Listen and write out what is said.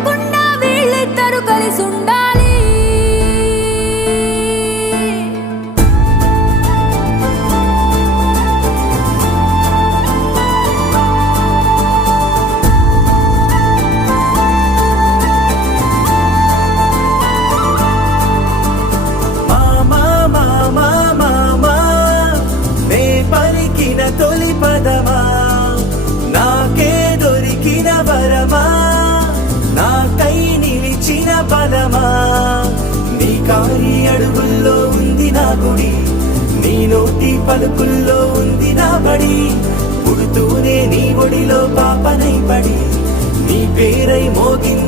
విడకుండా వీళ్ళిద్దరు కలిసి ఉండాలి. తొలి పదమా నాకే దొరికిన వరమా, నాకై నిలిచిన బలమా, నీ కారి అడుగుల్లో ఉంది నా గుడి, నీ నోటి పలుకుల్లో ఉంది నా బడి, పుడుతూనే నీ ఒడిలో పాపనై పడి నీ పేరై మోగింది